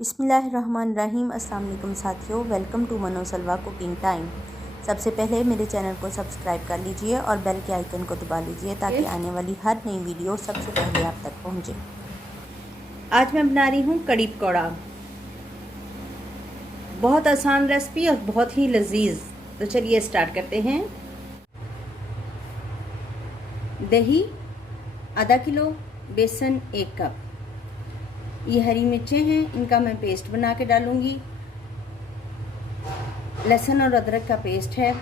बिस्मिल्लाहिर्रहमानिर्रहीम। अस्सलाम वालेकुम साथियों, वेलकम टू मनो सलवा कुकिंग टाइम। सबसे पहले मेरे चैनल को सब्सक्राइब कर लीजिए और बेल के आइकन को दबा लीजिए ताकि आने वाली हर नई वीडियो सबसे पहले आप तक पहुंचे। आज मैं बना रही हूँ कड़ी पकौड़ा। बहुत आसान रेसिपी और बहुत ही लजीज। तो चलिए स्टार्ट करते हैं। दही आधा किलो, बेसन 1 कप, ये हरी मिर्चें हैं, इनका मैं पेस्ट बना के डालूंगी। लहसुन और अदरक का पेस्ट है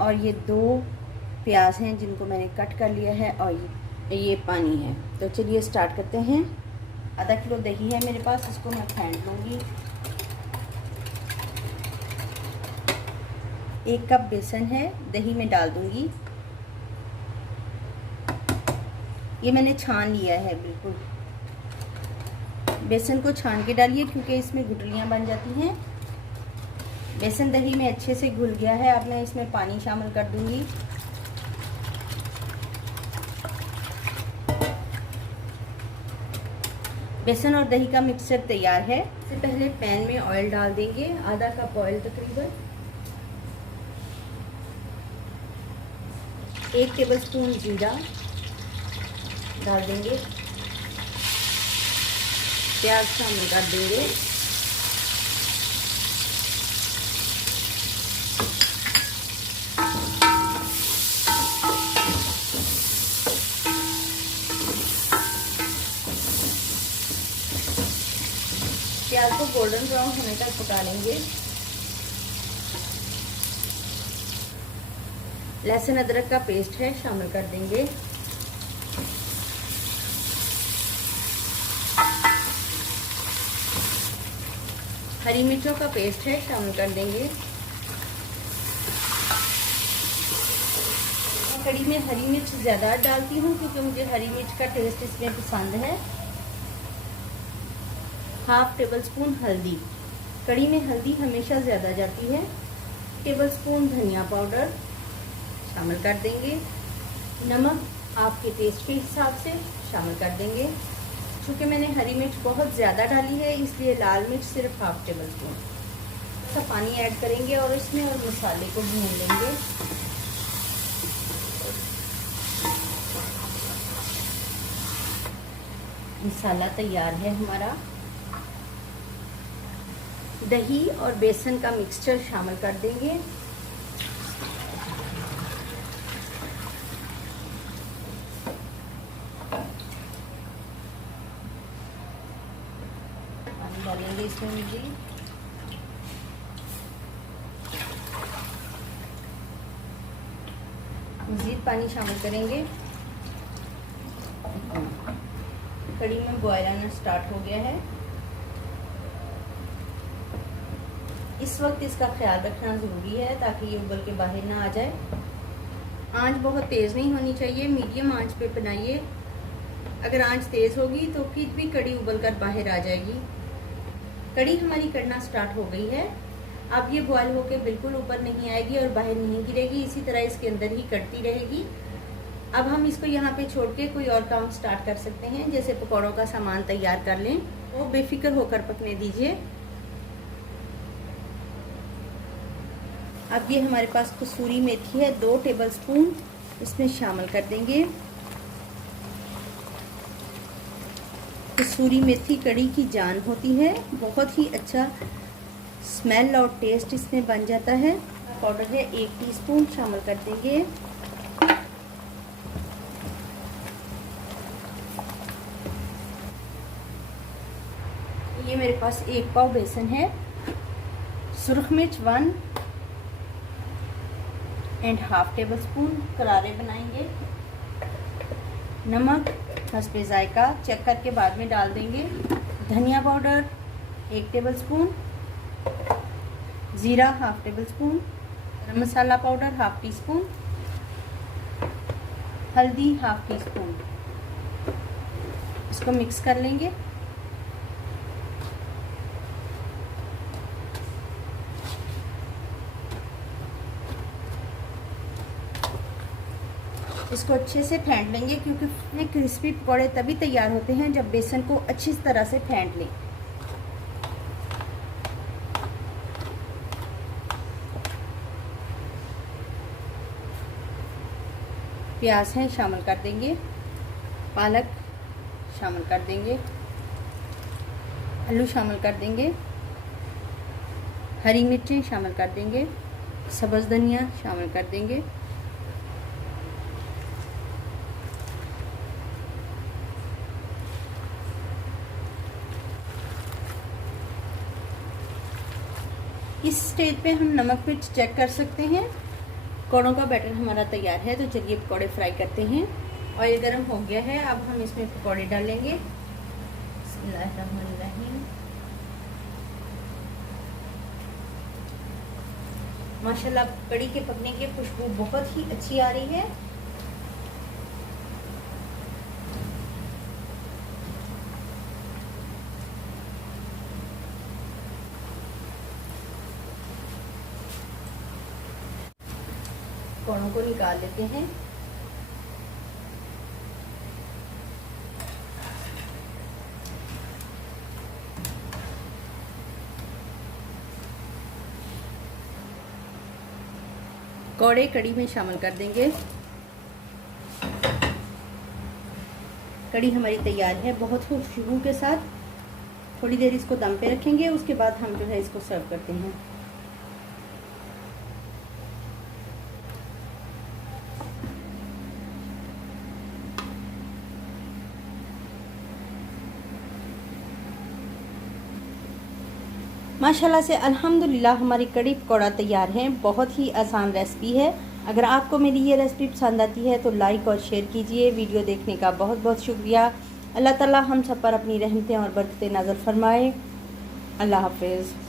और ये 2 प्याज हैं जिनको मैंने कट कर लिया है और ये पानी है। तो चलिए स्टार्ट करते हैं। आधा किलो दही है मेरे पास, इसको मैं फेंट लूँगी। 1 कप बेसन है, दही में डाल दूँगी। ये मैंने छान लिया है बिल्कुल। बेसन को छान के डालिए क्योंकि इसमें गुठलियाँ बन जाती हैं। बेसन दही में अच्छे से घुल गया है। अब मैं इसमें पानी शामिल कर दूंगी। बेसन और दही का मिक्सचर तैयार है। इससे पहले पैन में ऑयल डाल देंगे, आधा कप ऑयल तकरीबन। 1 टेबलस्पून जीरा डाल देंगे। प्याज शामिल कर देंगे। प्याज को गोल्डन ब्राउन होने तक पका लेंगे। लहसुन अदरक का पेस्ट है, शामिल कर देंगे। हरी मिर्चों का पेस्ट है, शामिल कर देंगे। कड़ी में हरी मिर्च ज़्यादा डालती हूँ क्योंकि मुझे हरी मिर्च का टेस्ट इसमें पसंद है। 1/2 टेबलस्पून हल्दी, कड़ी में हल्दी हमेशा ज़्यादा जाती है। 1 टेबलस्पून धनिया पाउडर शामिल कर देंगे। नमक आपके टेस्ट के हिसाब से शामिल कर देंगे। चूँकि मैंने हरी मिर्च बहुत ज़्यादा डाली है इसलिए लाल मिर्च सिर्फ 1/2 टेबलस्पून। थोड़ा सा पानी ऐड करेंगे और इसमें और मसाले को भून लेंगे। मसाला तैयार है हमारा। दही और बेसन का मिक्सचर शामिल कर देंगे। पानी डालेंगे इसमें मज़ीद। पानी शामिल करेंगे। कड़ी में बॉयल आना स्टार्ट हो गया है। इस वक्त इसका ख्याल रखना ज़रूरी है ताकि ये उबल के बाहर ना आ जाए। आंच बहुत तेज़ नहीं होनी चाहिए, मीडियम आंच पे बनाइए। अगर आंच तेज़ होगी तो फिर भी कड़ी उबल कर बाहर आ जाएगी। कड़ी हमारी कड़ना स्टार्ट हो गई है। अब ये बॉयल होके बिल्कुल ऊपर नहीं आएगी और बाहर नहीं गिरेगी, इसी तरह इसके अंदर ही कड़ती रहेगी। अब हम इसको यहाँ पे छोड़ के कोई और काम स्टार्ट कर सकते हैं, जैसे पकौड़ों का सामान तैयार कर लें। वो बेफिक्र होकर पकने दीजिए। अब ये हमारे पास कसूरी मेथी है, 2 टेबलस्पून इसमें शामिल कर देंगे। कसूरी मेथी कड़ी की जान होती है, बहुत ही अच्छा स्मेल और टेस्ट इसमें बन जाता है। पाउडर है 1 टीस्पून शामिल कर देंगे। ये मेरे पास 1 पाव बेसन है। सुरख मिर्च 1.5 टेबलस्पून करारे बनाएंगे। नमक हस्बे जायका चेक करके बाद में डाल देंगे। धनिया पाउडर 1 टेबलस्पून, जीरा 1/2 टेबलस्पून, गरम मसाला पाउडर 1/2 टीस्पून, हल्दी 1/2 टीस्पून। इसको मिक्स कर लेंगे। इसको अच्छे से फेंट लेंगे क्योंकि ये क्रिस्पी पकौड़े तभी तैयार होते हैं जब बेसन को अच्छी तरह से फेंट लें। प्याज हैं शामिल कर देंगे, पालक शामिल कर देंगे, आलू शामिल कर देंगे, हरी मिर्चें शामिल कर देंगे, सब्ज़ धनिया शामिल कर देंगे, इस स्टेज पे हम नमक मिर्च चेक कर सकते हैं। पकौड़ों का बैटर हमारा तैयार है, तो चलिए पकौड़े फ्राई करते हैं। ऑयल गरम हो गया है, अब हम इसमें पकौड़े डालेंगे। बिस्मिल्लाहिर्रहमानिर्रहीम। माशाल्लाह कड़ी के पकने की खुशबू बहुत ही अच्छी आ रही है। पकौड़ों को निकाल लेते हैं। पकौड़े कड़ी में शामिल कर देंगे। कड़ी हमारी तैयार है बहुत खुशबू के साथ। थोड़ी देर इसको दम पे रखेंगे, उसके बाद हम जो है इसको सर्व करते हैं। माशाल्लाह से अल्हम्दुलिल्लाह हमारी कड़ी पकौड़ा तैयार है। बहुत ही आसान रेसिपी है। अगर आपको मेरी ये रेसिपी पसंद आती है तो लाइक और शेयर कीजिए। वीडियो देखने का बहुत बहुत शुक्रिया। अल्लाह ताला हम सब पर अपनी रहमतें और बरकतें नाज़िल फरमाए। अल्लाह हाफ़िज़।